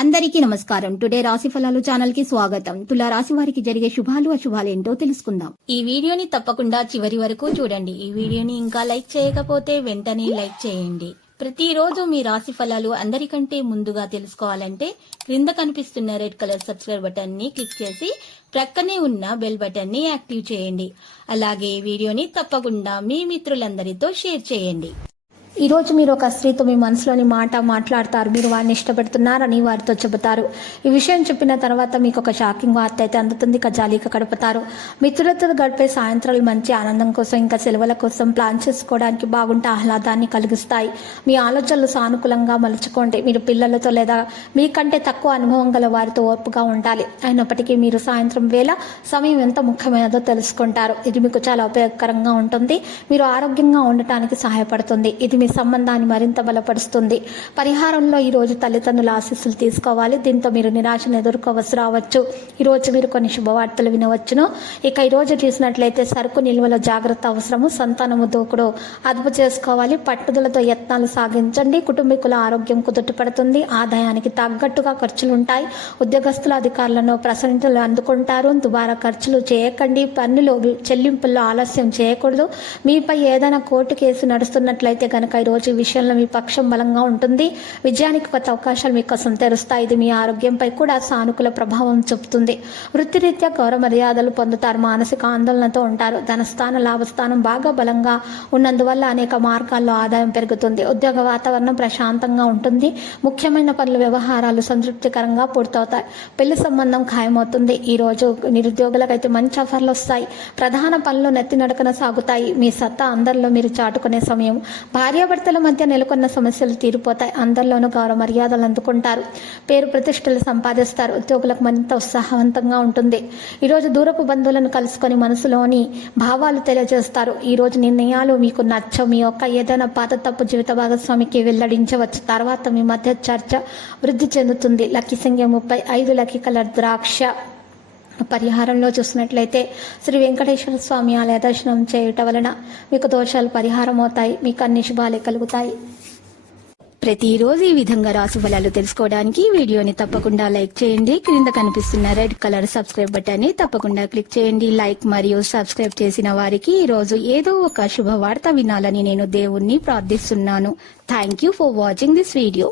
అందరికీ నమస్కారం. టుడే రాశి ఫలాలు ఛానల్ కి స్వాగతం. తులా రాశి వారికి జరిగే శుభాలు అశుభాలు ఏంటో తెలుసుకుందాం. ఈ వీడియోని తప్పకుండా చివరి వరకు చూడండి. ఈ వీడియోని ఇంకా లైక్ చేయకపోతే వెంటనే లైక్ చేయండి. ప్రతిరోజు మీ రాశి ఫలాలు అందరికంటే ముందుగా తెలుసుకోవాలంటే క్రింద కనిపిస్తున్న రెడ్ కలర్ సబ్స్క్రైబ్ బటన్ ని క్లిక్ చేసి ప్రక్కనే ఉన్న బెల్ బటన్ ని యాక్టివ్ చేయండి. అలాగే ఈ వీడియోని తప్పకుండా మీ మిత్రులందరితో షేర్ చేయండి. ఈ రోజు మీరు ఒక స్త్రీతో మీ మనసులోని మాట మాట్లాడతారు. మీరు వారిని ఇష్టపడుతున్నారని వారితో చెబుతారు. ఈ విషయం చెప్పిన తర్వాత మీకు ఒక షాకింగ్ వార్త అయితే అందుతుంది. జాలీగా గడుపుతారు. మిత్రులతో గడిపే సాయంత్రాలు మంచి ఆనందం కోసం ఇంకా సెలవుల కోసం ప్లాన్ చేసుకోవడానికి బాగుంటే ఆహ్లాదాన్ని కలిగిస్తాయి. మీ ఆలోచనలు సానుకూలంగా మలుచుకోండి. మీరు పిల్లలతో లేదా మీకంటే తక్కువ అనుభవం గల వారితో ఓర్పుగా ఉండాలి. అయినప్పటికీ మీరు సాయంత్రం వేళ సమయం ఎంత ముఖ్యమైనదో తెలుసుకుంటారు. ఇది మీకు చాలా ఉపయోగకరంగా ఉంటుంది. మీరు ఆరోగ్యంగా ఉండటానికి సహాయపడుతుంది. ఇది మీ సంబంధాన్ని మరింత బలపరుస్తుంది. పరిహారంలో ఈ రోజు తల్లిదండ్రుల ఆశీస్సులు తీసుకోవాలి. దీంతో మీరు నిరాశను ఎదుర్కోవలసి రావచ్చు. ఈ రోజు మీరు కొన్ని శుభవార్తలు వినవచ్చును. ఇక ఈ రోజు చూసినట్లయితే సరుకు నిల్వలో జాగ్రత్త అవసరము. సంతానము దూకుడు అదుపు చేసుకోవాలి. పట్టుదలతో యత్నాలు సాగించండి. కుటుంబీకుల ఆరోగ్యం కుదుటపడుతుంది. ఆదాయానికి తగ్గట్టుగా ఖర్చులుంటాయి. ఉద్యోగస్తుల అధికారులను ప్రశంసలు అందుకుంటారు. దుబారా ఖర్చులు చేయకండి. పన్నులు చెల్లింపుల్లో ఆలస్యం చేయకూడదు. మీపై ఏదైనా కోర్టు కేసు నడుస్తున్నట్లయితే కనుక ఈ రోజు ఈ విషయంలో మీ పక్షం బలంగా ఉంటుంది. విజయానికి కొత్త అవకాశాలు మీకోసం తెరుస్తాయి. ఇది మీ ఆరోగ్యంపై కూడా సానుకూల ప్రభావం చూపుతుంది. వృత్తిరీత్యా గౌరవ మర్యాదలు పొందుతారు. మానసిక ఆందోళనతో ఉంటారు. ధనస్థానం లాభస్థానం బాగా బలంగా ఉన్నందువల్ల అనేక మార్గాల్లో ఆదాయం పెరుగుతుంది. ఉద్యోగ వాతావరణం ప్రశాంతంగా ఉంటుంది. ముఖ్యమైన పనుల వ్యవహారాలు సంతృప్తికరంగా పూర్తవుతాయి. పెళ్లి సంబంధం ఖాయమవుతుంది. ఈ రోజు నిరుద్యోగులకైతే మంచి ఆఫర్లు వస్తాయి. ప్రధాన పనులు నెత్తినడకన సాగుతాయి. మీ సత్తా అందరిలో మీరు చాటుకునే సమయం. భార్యాభర్తల మధ్య నెలకొన్న సమస్యలు తీరిపోతాయి. అందరిలోనూ గౌరవ మర్యాదలు అందుకుంటారు. పేరు ప్రతిష్టలు సంపాదిస్తారు. ఉద్యోగులకు మరింత ఉత్సాహవంతంగా ఉంటుంది. ఈరోజు దూరపు బంధువులను కలుసుకొని మనసులోని భావాలు తెలియజేస్తారు. ఈరోజు నిర్ణయాలు మీకు నచ్చవు. మీ యొక్క ఏదైనా పాత తప్పు జీవిత భాగస్వామికి వెల్లడించవచ్చు. తర్వాత మీ మధ్య చర్చ వృద్ధి చెందుతుంది. లక్కీ సంఖ్య 35. లక్కీ కలర్ ద్రాక్ష. పరిహారంలో చూసినట్లయితే శ్రీ వెంకటేశ్వర స్వామి ఆలయ దర్శనం చేయటం వలన మీకు దోషాలు పరిహారం అవుతాయి. మీకు అన్ని శుభాలే కలుగుతాయి. ప్రతిరోజు ఈ విధంగా రాశి ఫలాలు తెలుసుకోవడానికి వీడియోని తప్పకుండా లైక్ చేయండి. క్రింద కనిపిస్తున్న రెడ్ కలర్ సబ్స్క్రైబ్ బటన్ ని తప్పకుండా క్లిక్ చేయండి. లైక్ మరియు సబ్స్క్రైబ్ చేసిన వారికి ఈ రోజు ఏదో ఒక శుభవార్త వినాలని నేను దేవుణ్ణి ప్రార్థిస్తున్నాను. Thank you for watching this video.